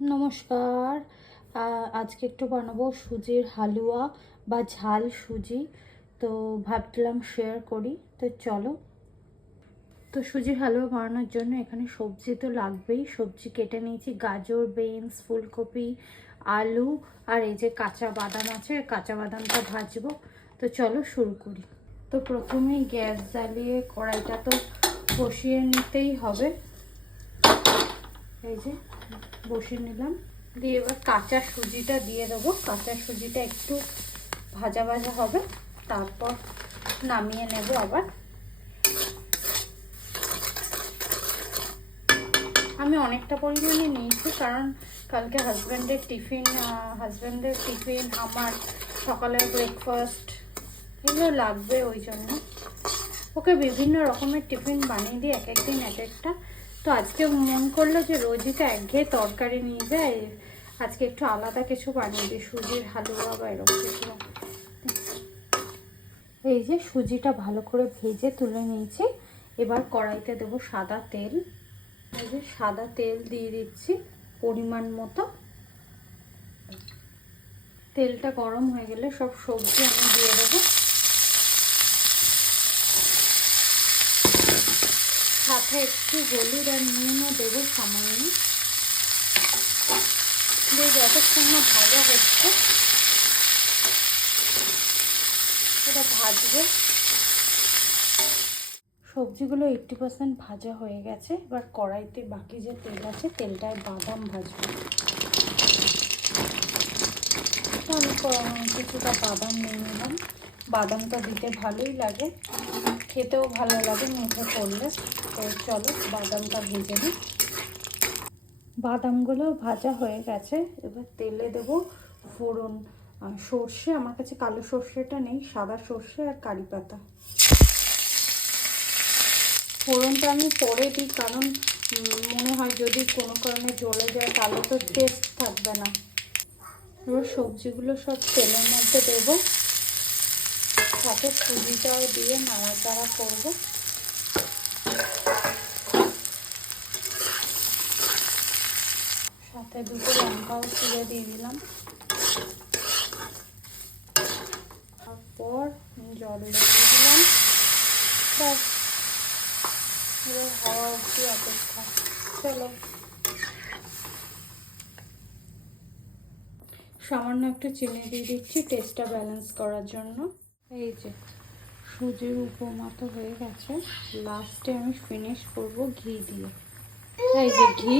নমস্কার। আজকে একটু বানাবো সুজির হালুয়া বা ঝাল সুজি। তো ভাবলাম শেয়ার করি, তো চলো। তো সুজির হালুয়া বানানোর জন্য এখানে সবজি তো লাগবেই। সবজি কেটে নিয়েছি, গাজর, বিনস, ফুলকপি, আলু, আর এই যে কাঁচা বাদাম আছে, কাঁচা বাদামটা ভাজবো। তো চলো শুরু করি। তো প্রথমেই গ্যাস জ্বালিয়ে কড়াইটা তো বসিয়ে নিতেই হবে। এই যে বসিয়ে নিলাম, দিয়ে এবার কাঁচা সুজিটা দিয়ে দেবো। কাঁচা সুজিটা একটু ভাজা ভাজা হবে, তারপর নামিয়ে নেব আবার। আমি অনেকটা পরিমাণে নিয়েছি, কারণ কালকে হাজব্যান্ডের টিফিন, আমার সকালের ব্রেকফাস্ট এগুলো লাগবে, ওই জন্য ওকে বিভিন্ন রকমের টিফিন বানিয়ে দিই, এক একদিন এক একটা। তো আজকে মন করলো যে রোজই তো একঘেয়ে তরকারি নিয়ে যায়, আজকে একটু আলাদা কিছু বানিয়ে দিই, সুজির হালুয়া বা এরকম কিছু। এই যে সুজিটা ভালো করে ভেজে তুলে নিয়েছি। এবার কড়াইতে দেবো সাদা তেল। এই যে সাদা তেল দিয়ে দিচ্ছি পরিমাণ মতো। তেলটা গরম হয়ে গেলে সব সবজি আমি দিয়ে দেবো, সাথে একটু হলুদ আর নুনও দেবো সামান্য। দিয়ে যতক্ষণ না ভাজা হচ্ছে এটা ভাজবো। সবজিগুলো 80% ভাজা হয়ে গেছে। এবার কড়াইতে বাকি যে তেল আছে, তেলটায় বাদাম ভাজবো। আমি কিছুটা বাদাম নিয়ে নিলাম। বাদামটা দিতে ভালোই লাগে, খেতেও ভালো লাগে মুখে করলে। তো চলো বাদামটা ভেজে নিই। বাদামগুলো ভাজা হয়ে গেছে। এবার তেলে দেবো ফোড়ন, সর্ষে। আমার কাছে কালো সর্ষেটা নেই, সাদা সর্ষে আর কারি পাতা। ফোড়নটা আমি পরে দিই, কারণ মনে হয় যদি কোনো কারণে জ্বলে যায় তাহলে তো টেস্ট থাকবে না। এবার সবজিগুলো সব তেলের মধ্যে দেবো, সাথে সুজিটাও দিয়ে নাড়াচাড়া করবো। সাথে দুটো লঙ্কাও তুলে দিয়ে দিলাম। তারপর জল দিয়ে দিলাম। ব্যাস, হাওয়া অবধি অপেক্ষা। চলো, সামান্য একটু চিনি দিয়ে দিচ্ছি টেস্টটা ব্যালেন্স করার জন্য। এই যে সুজির উপমা তো হয়ে গেছে, লাস্টে আমি ফিনিশ করব ঘি দিয়ে। এই যে ঘি,